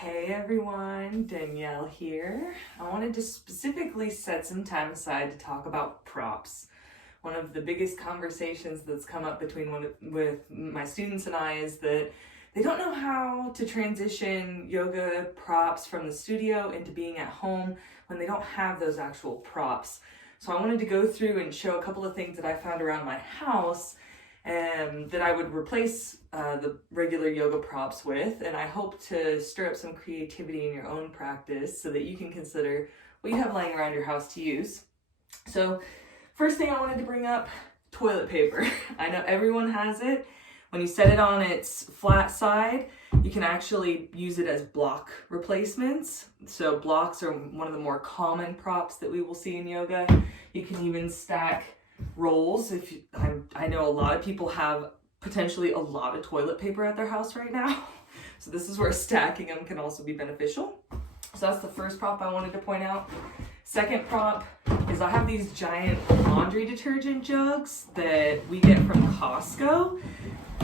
Hey everyone, Danielle here. I wanted to specifically set some time aside to talk about props. One of the biggest conversations that's come up with my students and I is that they don't know how to transition yoga props from the studio into being at home when they don't have those actual props. So I wanted to go through and show a couple of things that I found around my house that I would replace the regular yoga props with, and I hope to stir up some creativity in your own practice so that you can consider what you have lying around your house to use. So first thing I wanted to bring up, toilet paper. I know everyone has it. When you set it on its flat side, you can actually use it as block replacements. So blocks are one of the more common props that we will see in yoga. You can even stack rolls. I know a lot of people have potentially a lot of toilet paper at their house right now. So this is where stacking them can also be beneficial. So that's the first prop I wanted to point out. Second prop is I have these giant laundry detergent jugs that we get from Costco.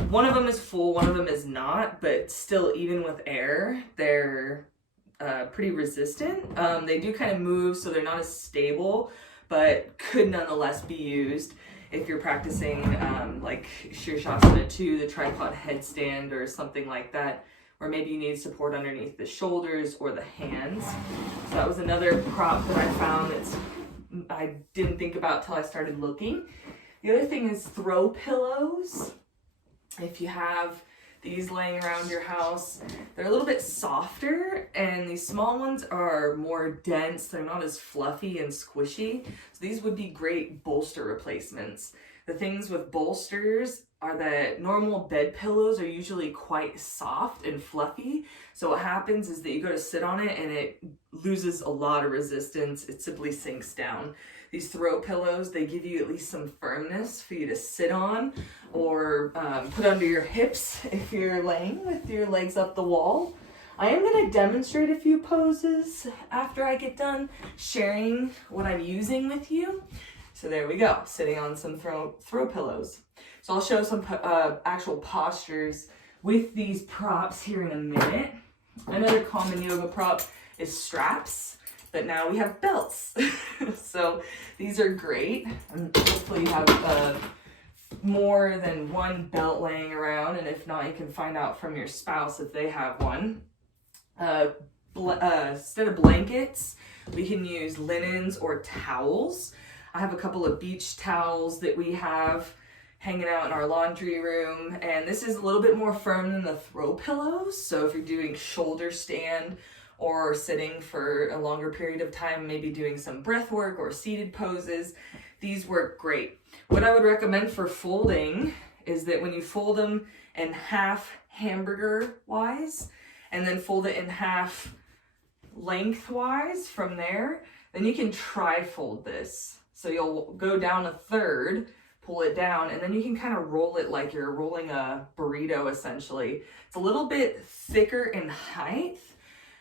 One of them is full, one of them is not, but still, even with air, they're pretty resistant. They do kind of move, so they're not as stable, but could nonetheless be used if you're practicing like Shirshasana 2, the tripod headstand or something like that, or maybe you need support underneath the shoulders or the hands. So that was another prop that I found that I didn't think about till I started looking. The other thing is throw pillows. If you have these laying around your house, they're a little bit softer, and these small ones are more dense. They're not as fluffy and squishy. So these would be great bolster replacements. The things with bolsters are that normal bed pillows are usually quite soft and fluffy. So what happens is that you go to sit on it and it loses a lot of resistance. It simply sinks down. These throw pillows, they give you at least some firmness for you to sit on or put under your hips if you're laying with your legs up the wall. I am going to demonstrate a few poses after I get done sharing what I'm using with you. So there we go, sitting on some throw pillows. So I'll show some actual postures with these props here in a minute. Another common yoga prop is straps, but now we have belts. So these are great. And hopefully you have more than one belt laying around, and if not, you can find out from your spouse if they have one. Instead of blankets, we can use linens or towels. I have a couple of beach towels that we have hanging out in our laundry room, and this is a little bit more firm than the throw pillows. So if you're doing shoulder stand or sitting for a longer period of time, maybe doing some breath work or seated poses, these work great. What I would recommend for folding is that when you fold them in half hamburger wise and then fold it in half lengthwise from there, then you can tri-fold this. So you'll go down a third, pull it down, and then you can kind of roll it like you're rolling a burrito essentially. It's a little bit thicker in height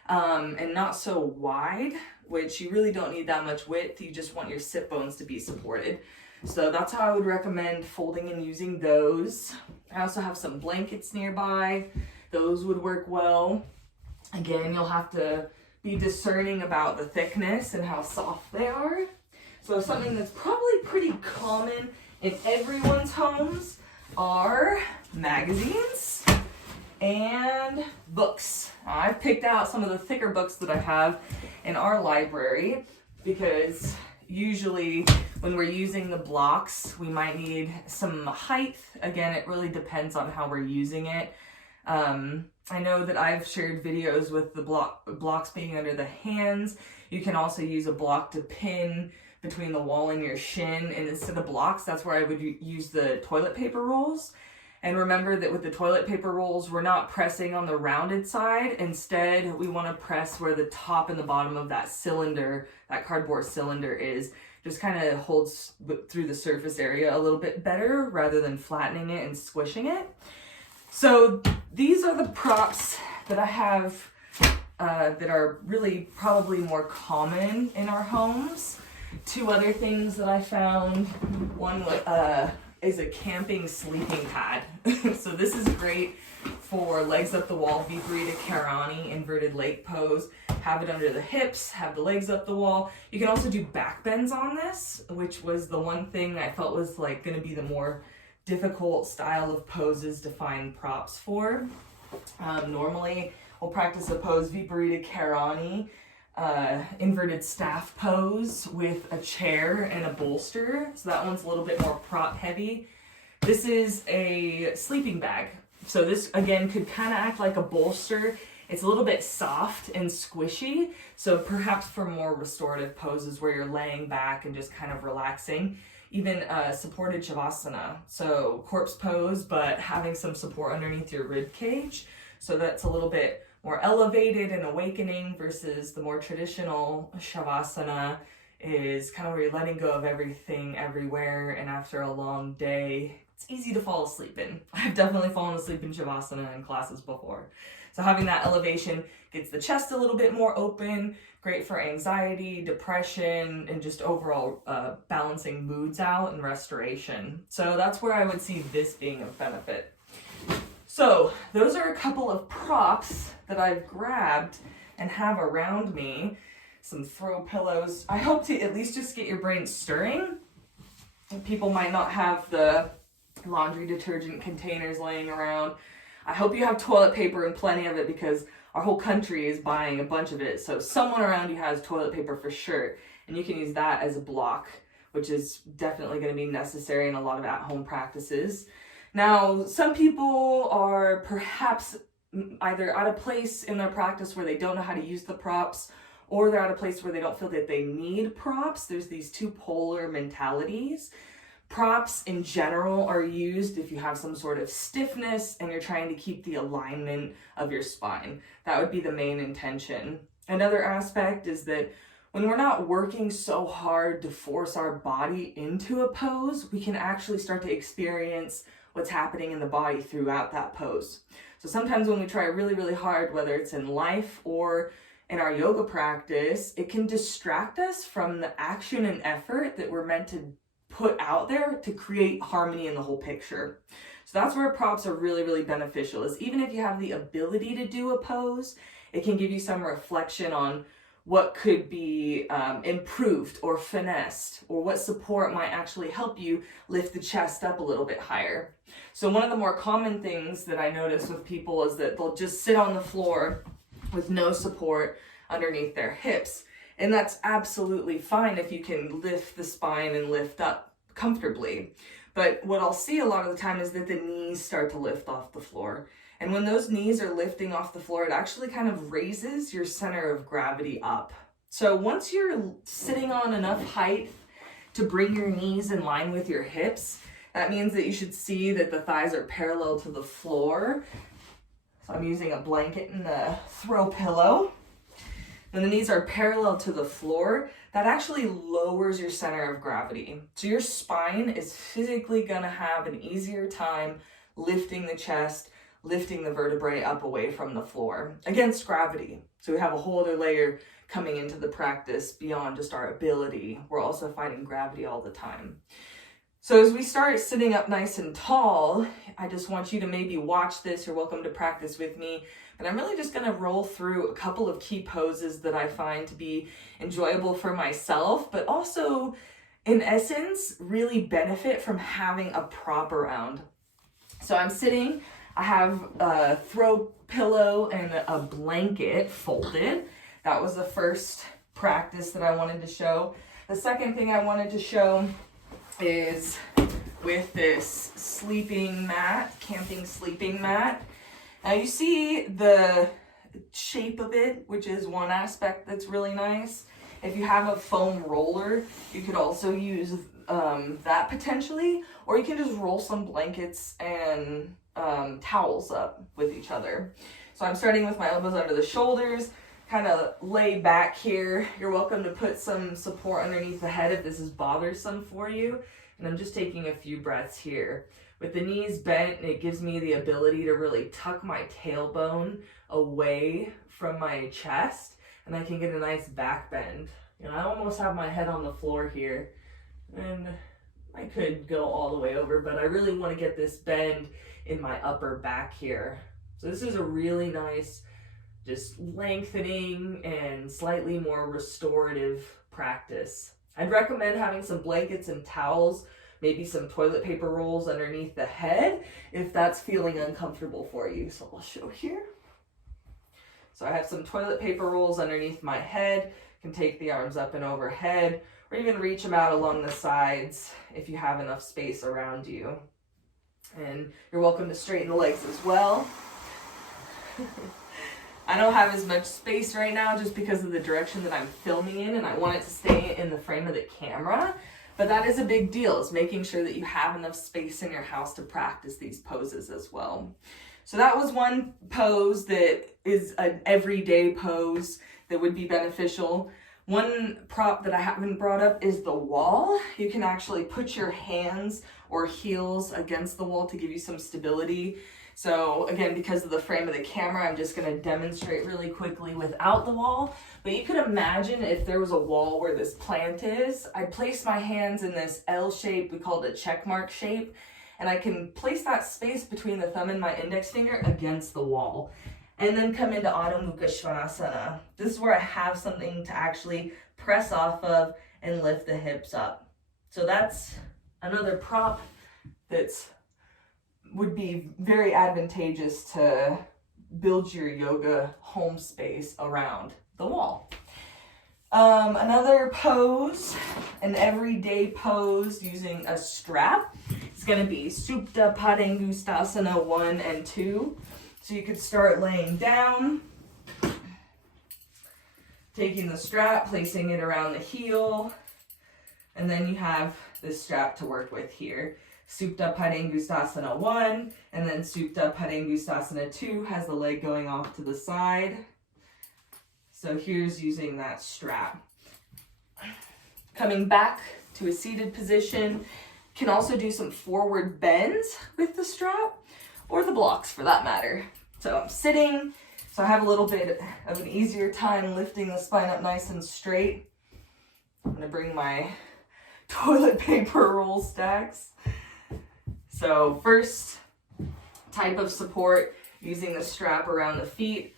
and not so wide, which you really don't need that much width. You just want your sit bones to be supported. So that's how I would recommend folding and using those. I also have some blankets nearby. Those would work well. Again, you'll have to be discerning about the thickness and how soft they are. So something that's probably pretty common in everyone's homes are magazines and books. I've picked out some of the thicker books that I have in our library because usually when we're using the blocks, we might need some height. Again, it really depends on how we're using it. I know that I've shared videos with the blocks being under the hands. You can also use a block to pin between the wall and your shin, and instead of blocks, that's where I would use the toilet paper rolls. And remember that with the toilet paper rolls, we're not pressing on the rounded side. Instead, we want to press where the top and the bottom of that cylinder, that cardboard cylinder is. Just kind of holds through the surface area a little bit better rather than flattening it and squishing it. So these are the props that I have that are really probably more common in our homes. Two other things that I found. One is a camping sleeping pad. So this is great for legs up the wall, Viparita Karani, inverted leg pose. Have it under the hips, have the legs up the wall. You can also do back bends on this, which was the one thing I felt was like going to be the more difficult style of poses to find props for. Normally we'll practice a pose, Viparita Karani, inverted staff pose with a chair and a bolster. So that one's a little bit more prop heavy. This is a sleeping bag. So this again could kind of act like a bolster. It's a little bit soft and squishy. So perhaps for more restorative poses where you're laying back and just kind of relaxing. Even supported shavasana. So corpse pose, but having some support underneath your rib cage. So that's a little bit more elevated and awakening versus the more traditional shavasana is kind of where you're letting go of everything everywhere, and after a long day it's easy to fall asleep in. I've definitely fallen asleep in shavasana in classes before. So having that elevation gets the chest a little bit more open, great for anxiety, depression, and just overall balancing moods out and restoration. So that's where I would see this being of benefit. So those are a couple of props that I've grabbed and have around me. Some throw pillows. I hope to at least just get your brain stirring. People might not have the laundry detergent containers laying around. I hope you have toilet paper and plenty of it, because our whole country is buying a bunch of it. So someone around you has toilet paper for sure. And you can use that as a block, which is definitely going to be necessary in a lot of at-home practices. Now, some people are perhaps either at a place in their practice where they don't know how to use the props, or they're at a place where they don't feel that they need props. There's these two polar mentalities. Props in general are used if you have some sort of stiffness and you're trying to keep the alignment of your spine. That would be the main intention. Another aspect is that when we're not working so hard to force our body into a pose, we can actually start to experience what's happening in the body throughout that pose. So sometimes when we try really, really hard, whether it's in life or in our yoga practice, it can distract us from the action and effort that we're meant to put out there to create harmony in the whole picture. So that's where props are really, really beneficial, is even if you have the ability to do a pose, it can give you some reflection on what could be improved or finessed, or what support might actually help you lift the chest up a little bit higher. So one of the more common things that I notice with people is that they'll just sit on the floor with no support underneath their hips. And that's absolutely fine if you can lift the spine and lift up comfortably. But what I'll see a lot of the time is that the knees start to lift off the floor. And when those knees are lifting off the floor, it actually kind of raises your center of gravity up. So once you're sitting on enough height to bring your knees in line with your hips, that means that you should see that the thighs are parallel to the floor. So I'm using a blanket and a throw pillow. When the knees are parallel to the floor, that actually lowers your center of gravity. So your spine is physically gonna have an easier time lifting the chest, lifting the vertebrae up away from the floor against gravity. So we have a whole other layer coming into the practice beyond just our ability. We're also fighting gravity all the time. So as we start sitting up nice and tall, I just want you to maybe watch this. You're welcome to practice with me. But I'm really just going to roll through a couple of key poses that I find to be enjoyable for myself, but also, in essence, really benefit from having a prop around. So I'm sitting, I have a throw pillow and a blanket folded. That was the first practice that I wanted to show. The second thing I wanted to show is with this sleeping mat, camping sleeping mat. Now you see the shape of it, which is one aspect that's really nice. If you have a foam roller, you could also use that potentially, or you can just roll some blankets and towels up with each other. So I'm starting with my elbows under the shoulders, kind of lay back here. You're welcome to put some support underneath the head if this is bothersome for you. And I'm just taking a few breaths here. With the knees bent, it gives me the ability to really tuck my tailbone away from my chest, and I can get a nice back bend. You know, I almost have my head on the floor here, and I could go all the way over, but I really want to get this bend in my upper back here. So this is a really nice, just lengthening and slightly more restorative practice. I'd recommend having some blankets and towels, maybe some toilet paper rolls underneath the head if that's feeling uncomfortable for you. So I'll show here. So I have some toilet paper rolls underneath my head. You can take the arms up and overhead, or even reach them out along the sides if you have enough space around you. And you're welcome to straighten the legs as well. I don't have as much space right now just because of the direction that I'm filming in, and I want it to stay in the frame of the camera. But that is a big deal, is making sure that you have enough space in your house to practice these poses as well. So that was one pose that is an everyday pose that would be beneficial. One prop that I haven't brought up is the wall. You can actually put your hands or heels against the wall to give you some stability. So again, because of the frame of the camera, I'm just going to demonstrate really quickly without the wall. But you could imagine if there was a wall where this plant is, I'd place my hands in this L shape, we call it a check mark shape, and I can place that space between the thumb and my index finger against the wall. And then come into Adho Mukha Svanasana. This is where I have something to actually press off of and lift the hips up. So that's another prop that's would be very advantageous to build your yoga home space around the wall. Another pose, an everyday pose using a strap, is going to be Supta Padangusthasana 1 and 2. So you could start laying down, taking the strap, placing it around the heel, and then you have this strap to work with here. Supta Padangusthasana 1, and then Supta Padangusthasana 2 has the leg going off to the side. So here's using that strap. Coming back to a seated position, can also do some forward bends with the strap, or the blocks for that matter. So I'm sitting, so I have a little bit of an easier time lifting the spine up nice and straight. I'm gonna bring my toilet paper roll stacks. So first type of support, using the strap around the feet.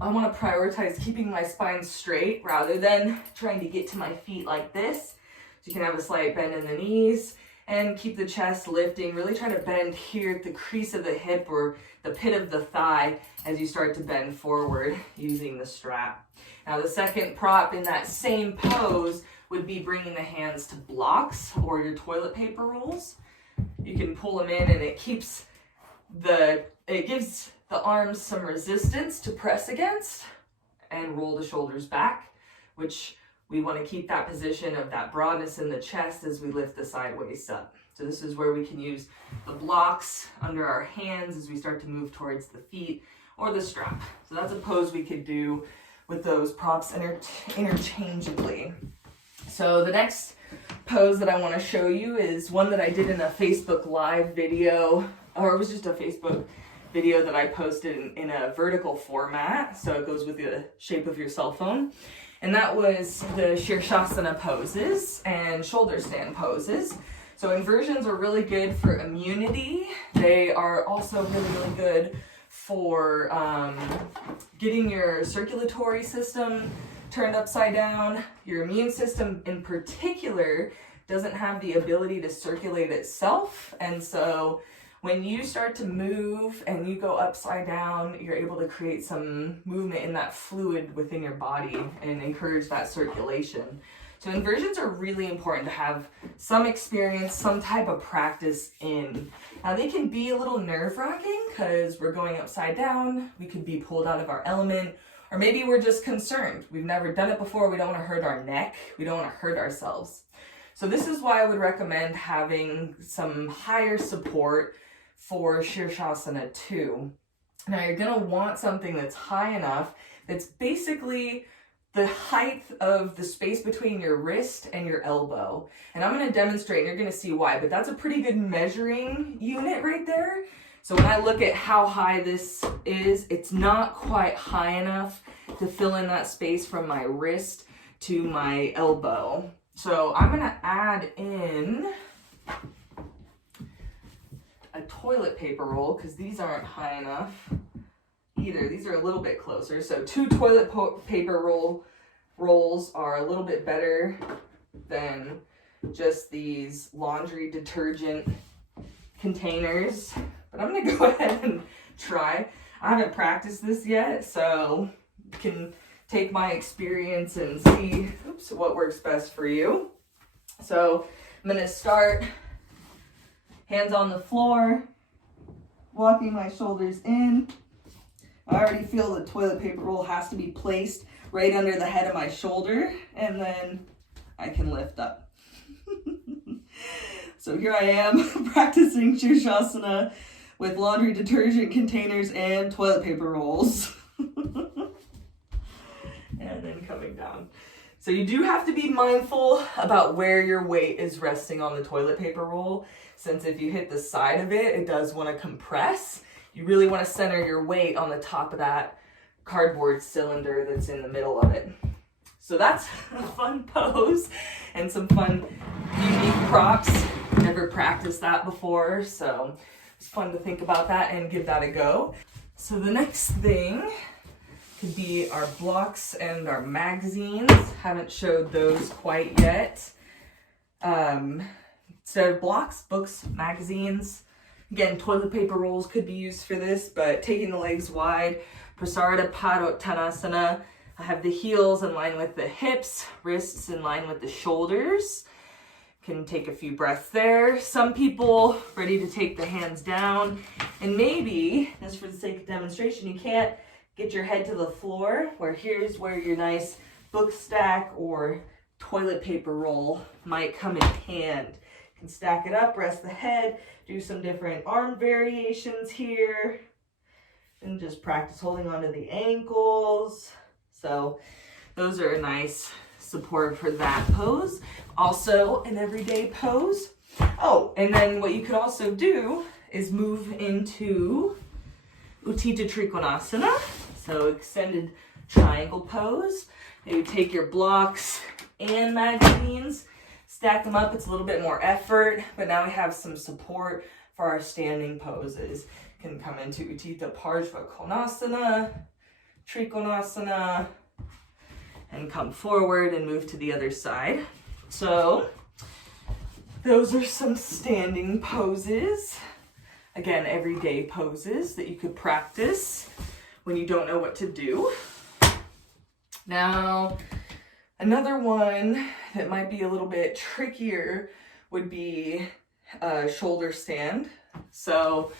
I want to prioritize keeping my spine straight rather than trying to get to my feet like this. So you can have a slight bend in the knees and keep the chest lifting. Really try to bend here at the crease of the hip or the pit of the thigh as you start to bend forward using the strap. Now the second prop in that same pose would be bringing the hands to blocks or your toilet paper rolls. You can pull them in and it gives the arms some resistance to press against and roll the shoulders back, which we want to keep that position of that broadness in the chest as we lift the side waist up. So this is where we can use the blocks under our hands as we start to move towards the feet or the strap. So that's a pose we could do with those props interchangeably. So the next pose that I want to show you is one that I did in a Facebook Live video, or it was just a Facebook video that I posted in a vertical format, so it goes with the shape of your cell phone. And that was the Shirshasana poses and shoulder stand poses. So inversions are really good for immunity. They are also really, really good for getting your circulatory system turned upside down. Your immune system in particular doesn't have the ability to circulate itself, and so when you start to move and you go upside down, you're able to create some movement in that fluid within your body and encourage that circulation. So inversions are really important to have some experience, some type of practice in. Now they can be a little nerve-wracking because we're going upside down, we could be pulled out of our element, or maybe we're just concerned. We've never done it before, we don't want to hurt our neck, we don't want to hurt ourselves. So this is why I would recommend having some higher support for Shirshasana 2. Now you're going to want something that's high enough, that's basically the height of the space between your wrist and your elbow. And I'm going to demonstrate and you're going to see why, but that's a pretty good measuring unit right there. So when I look at how high this is, it's not quite high enough to fill in that space from my wrist to my elbow. So I'm going to add in a toilet paper roll, because these aren't high enough either. These are a little bit closer. So 2 toilet paper rolls are a little bit better than just these laundry detergent containers. But I'm gonna go ahead and try. I haven't practiced this yet, so you can take my experience and see what works best for you. So I'm gonna start hands on the floor, walking my shoulders in. I already feel the toilet paper roll has to be placed right under the head of my shoulder, and then I can lift up. So here I am practicing Shirshasana with laundry detergent containers and toilet paper rolls. And then coming down. So you do have to be mindful about where your weight is resting on the toilet paper roll, since if you hit the side of it, it does want to compress. You really want to center your weight on the top of that cardboard cylinder that's in the middle of it. So that's a fun pose and some fun, unique props. Never practiced that before, so it's fun to think about that and give that a go. So the next thing could be our blocks and our magazines. Haven't showed those quite yet. So blocks, books, magazines. Again, toilet paper rolls could be used for this, but taking the legs wide, Prasarita Padottanasana. I have the heels in line with the hips, wrists in line with the shoulders. Can take a few breaths there. Some people ready to take the hands down, and maybe, just for the sake of demonstration, you can't get your head to the floor, where here's where your nice book stack or toilet paper roll might come in hand. You can stack it up, rest the head, do some different arm variations here, and just practice holding onto the ankles. So those are a nice support for that pose. Also an everyday pose. Oh, and then what you could also do is move into Utthita Trikonasana. So extended triangle pose. You take your blocks and magazines, stack them up. It's a little bit more effort, but now we have some support for our standing poses. You can come into Utthita Parshva Konasana, Trikonasana, and come forward and move to the other side. So those are some standing poses. Again, everyday poses that you could practice when you don't know what to do. Now, another one that might be a little bit trickier would be a shoulder stand. So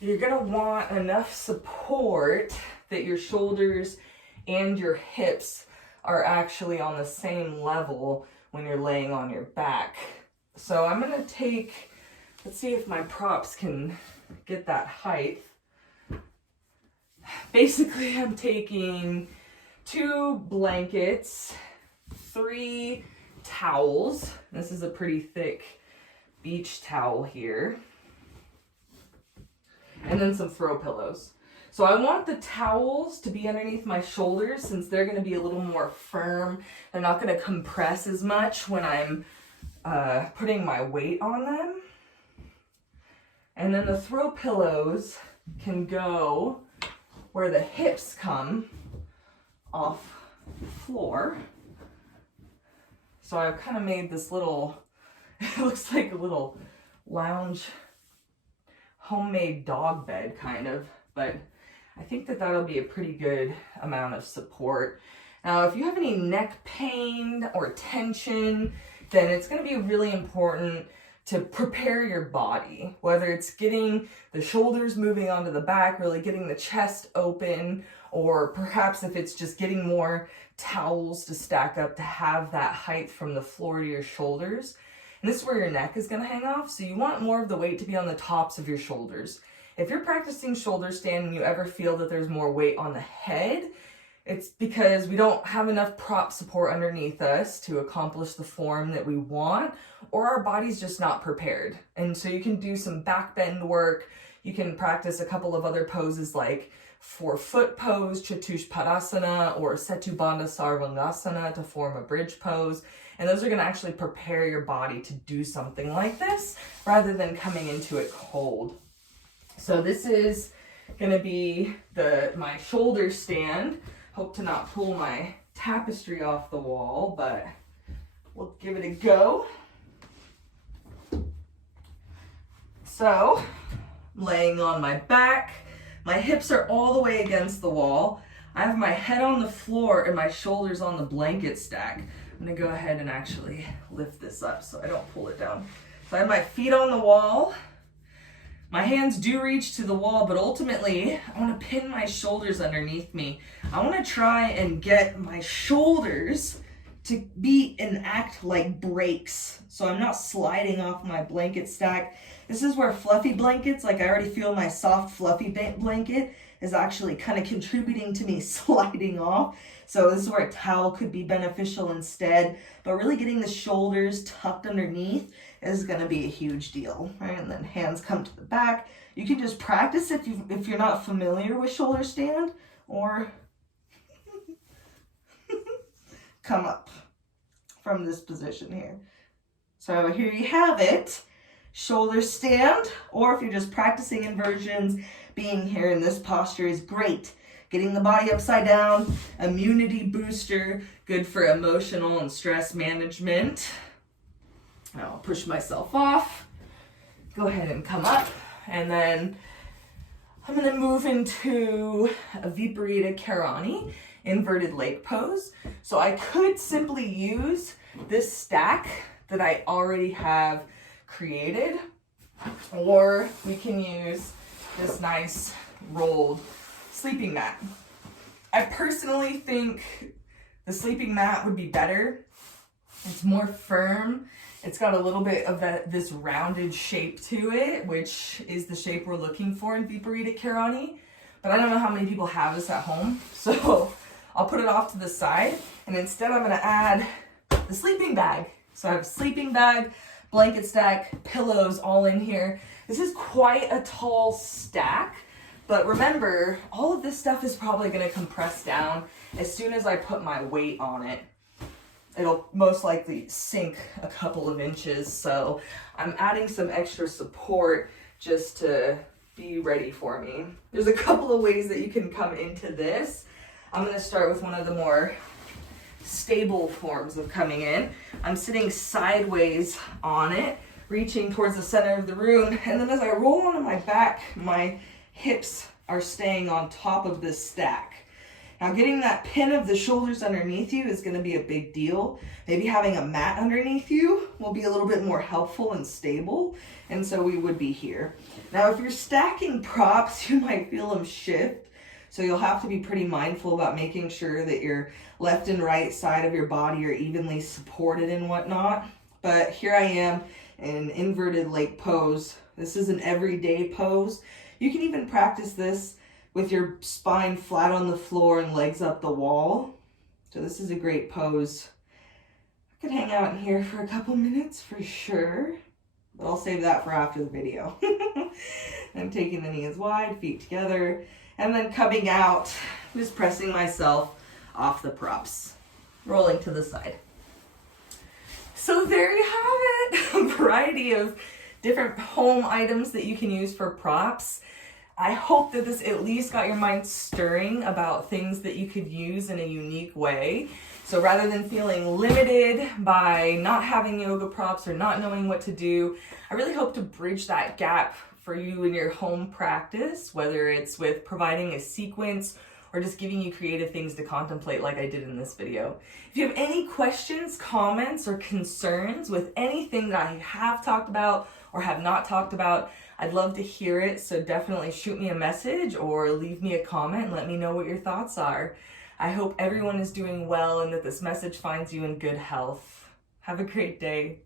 you're gonna want enough support that your shoulders and your hips are actually on the same level when you're laying on your back. So I'm gonna take, let's see if my props can get that height. Basically, I'm taking 2 blankets, 3 towels. This is a pretty thick beach towel here. And then some throw pillows. So I want the towels to be underneath my shoulders, since they're going to be a little more firm. They're not going to compress as much when I'm putting my weight on them. And then the throw pillows can go where the hips come off the floor. So I've kind of made this little, it looks like a little lounge homemade dog bed kind of, but I think that that'll be a pretty good amount of support. Now, if you have any neck pain or tension, then it's going to be really important to prepare your body, whether it's getting the shoulders moving onto the back, really getting the chest open, or perhaps if it's just getting more towels to stack up to have that height from the floor to your shoulders. And this is where your neck is going to hang off, so you want more of the weight to be on the tops of your shoulders. If you're practicing shoulder stand and you ever feel that there's more weight on the head, it's because we don't have enough prop support underneath us to accomplish the form that we want, or our body's just not prepared. And so you can do some back bend work. You can practice a couple of other poses like for foot pose, Chatushpadasana, or Setubandha Sarvangasana to form a bridge pose. And those are going to actually prepare your body to do something like this rather than coming into it cold. So this is going to be my shoulder stand. Hope to not pull my tapestry off the wall, but we'll give it a go. So, laying on my back, my hips are all the way against the wall. I have my head on the floor and my shoulders on the blanket stack. I'm gonna go ahead and actually lift this up so I don't pull it down. So I have my feet on the wall. My hands do reach to the wall, but ultimately I wanna pin my shoulders underneath me. I wanna try and get my shoulders to be and act like brakes. So I'm not sliding off my blanket stack. This is where fluffy blankets, like I already feel my soft fluffy blanket is actually kind of contributing to me sliding off. So this is where a towel could be beneficial instead. But really getting the shoulders tucked underneath is gonna be a huge deal, right? And then hands come to the back. You can just practice if you're not familiar with shoulder stand, or come up from this position here. So here you have it, shoulder stand, or if you're just practicing inversions, being here in this posture is great. Getting the body upside down, immunity booster, good for emotional and stress management. I'll push myself off, go ahead and come up, and then I'm gonna move into a Viparita Karani, inverted leg pose. So I could simply use this stack that I already have created, or we can use this nice rolled sleeping mat. I personally think the sleeping mat would be better. It's more firm. It's got a little bit of this rounded shape to it, which is the shape we're looking for in Viparita Karani. But I don't know how many people have this at home, so I'll put it off to the side, and instead I'm gonna add the sleeping bag. So I have a sleeping bag, blanket stack, pillows all in here. This is quite a tall stack, but remember, all of this stuff is probably gonna compress down as soon as I put my weight on it. It'll most likely sink a couple of inches, so I'm adding some extra support just to be ready for me. There's a couple of ways that you can come into this. I'm gonna start with one of the more stable forms of coming in. I'm sitting sideways on it, reaching towards the center of the room, and then as I roll onto my back, my hips are staying on top of this stack. Now getting that pin of the shoulders underneath you is going to be a big deal. Maybe having a mat underneath you will be a little bit more helpful and stable, and so we would be here. Now if you're stacking props, you might feel them shift, so you'll have to be pretty mindful about making sure that your left and right side of your body are evenly supported and whatnot. But here I am in an inverted leg pose. This is an everyday pose. You can even practice this with your spine flat on the floor and legs up the wall. So this is a great pose. I could hang out in here for a couple minutes for sure, but I'll save that for after the video. I'm taking the knees wide, feet together, and then coming out, just pressing myself off the props, rolling to the side. So there you have it, a variety of different home items that you can use for props. I hope that this at least got your mind stirring about things that you could use in a unique way. So rather than feeling limited by not having yoga props or not knowing what to do, I really hope to bridge that gap for you in your home practice, whether it's with providing a sequence or just giving you creative things to contemplate like I did in this video. If you have any questions, comments, or concerns with anything that I have talked about or have not talked about, I'd love to hear it, so definitely shoot me a message or leave me a comment and let me know what your thoughts are. I hope everyone is doing well and that this message finds you in good health. Have a great day.